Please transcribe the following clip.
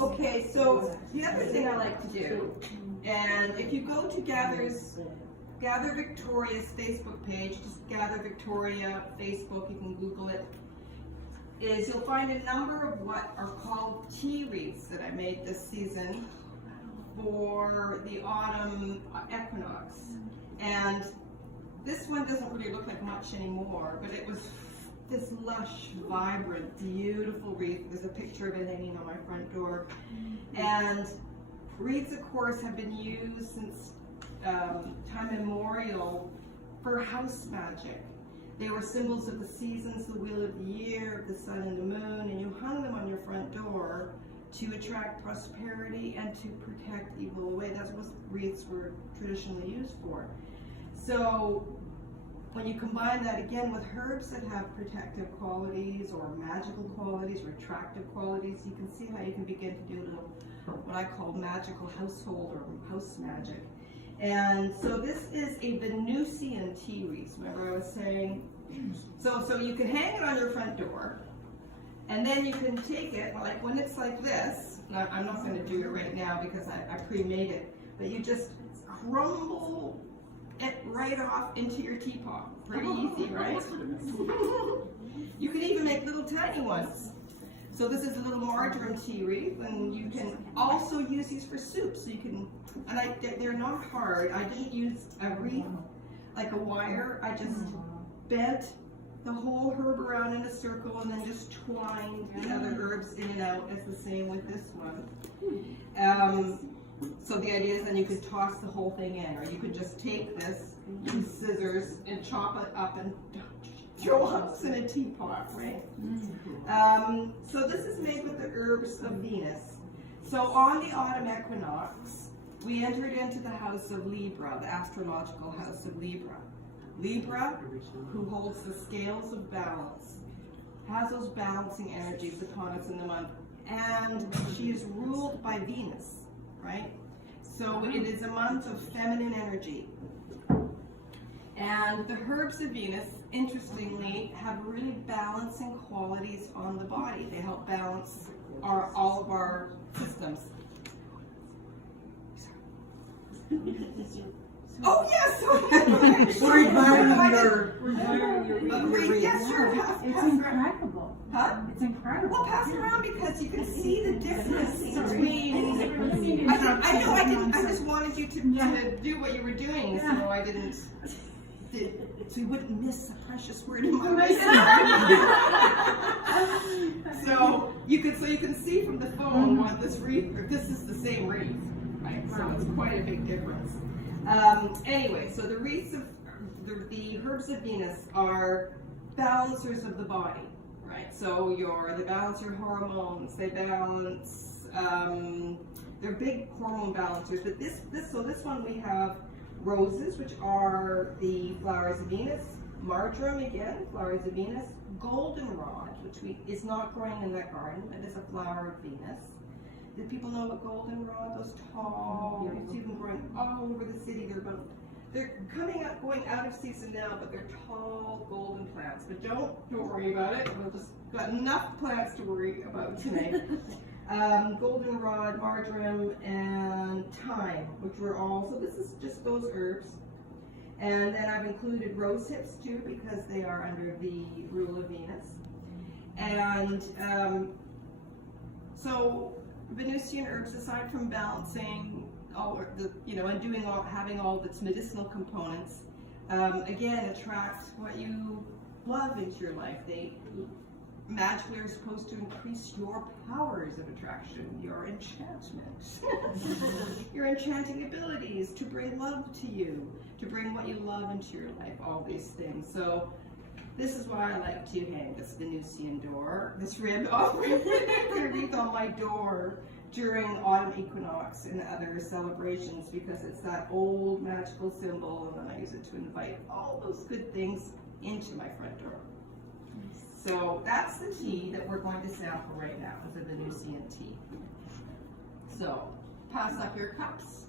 Okay, so the other thing I like to do, and if you go to Gather Victoria's Facebook page, just Gather Victoria Facebook, you can Google it, is you'll find a number of what are called tea wreaths that I made this season for the autumn equinox. And this one doesn't really look like much anymore, but it was this lush, vibrant, beautiful wreath. There's a picture of it hanging on my front door. And wreaths, of course, have been used since time immemorial for house magic. They were symbols of the seasons, the wheel of the year, of the sun and the moon, and you hung them on your front door to attract prosperity and to protect evil away. That's what wreaths were traditionally used for. So when you combine that again with herbs that have protective qualities or magical qualities or attractive qualities, you can see how you can begin to do a little, what I call magical household or house magic. And so this is a Venusian tea wreath. Remember I was saying, so you can hang it on your front door, and then you can take it, like when it's like this, I'm not going to do it right now because I pre-made it, but you just crumble it right off into your teapot. Pretty easy, right? You can even make little tiny ones. So this is a little marjoram tea wreath, and you can also use these for soup. So you can, and they're not hard. I didn't use a wreath like a wire. I just bent the whole herb around in a circle and then just twined the other herbs in and out. It's the same with this one. So the idea is then you could toss the whole thing in, or you could just take this, use scissors, and chop it up and throw hunks in a teapot, right? So this is made with the herbs of Venus. So on the autumn equinox, we entered into the house of Libra, the astrological house of Libra. Libra, who holds the scales of balance, has those balancing energies upon us in the month, and she is ruled by Venus, right? So it is a month of feminine energy. And the herbs of Venus, interestingly, have really balancing qualities on the body. They help balance all of our systems. Oh yes! We're admiring your yes, sure. It's incredible. Huh? It's incredible. Well, pass it around because you can see the difference between. I know. I didn't. I just wanted you to do what you were doing, so I didn't. So you wouldn't miss a precious word in my life. So you can see from the phone what this wreath, or this is the same wreath, right? So it's quite a big difference. Anyway, so the wreaths of the herbs of Venus are balancers of the body, right? So they balance your hormones, they balance, they're big hormone balancers. But this one we have roses, which are the flowers of Venus, marjoram again, flowers of Venus, goldenrod, which is not growing in that garden, but is a flower of Venus. Did people know about goldenrod? Those tall, you see them growing all over the city. They're going out of season now, but they're tall golden plants. But don't worry about it. We've just got enough plants to worry about tonight. Goldenrod, marjoram, and thyme, which were all, so this is just those herbs. And then I've included rose hips too, because they are under the rule of Venus. And so Venusian herbs, aside from balancing all the, and having all of its medicinal components, again, attract what you love into your life. They magically are supposed to increase your powers of attraction, your enchantment, your enchanting abilities, to bring love to you, to bring what you love into your life, all these things. So this is why I like to hang this Venusian wreath on my door during autumn equinox and other celebrations, because it's that old magical symbol, and then I use it to invite all those good things into my front door. So that's the tea that we're going to sample right now, is a Venusian tea. So pass up your cups.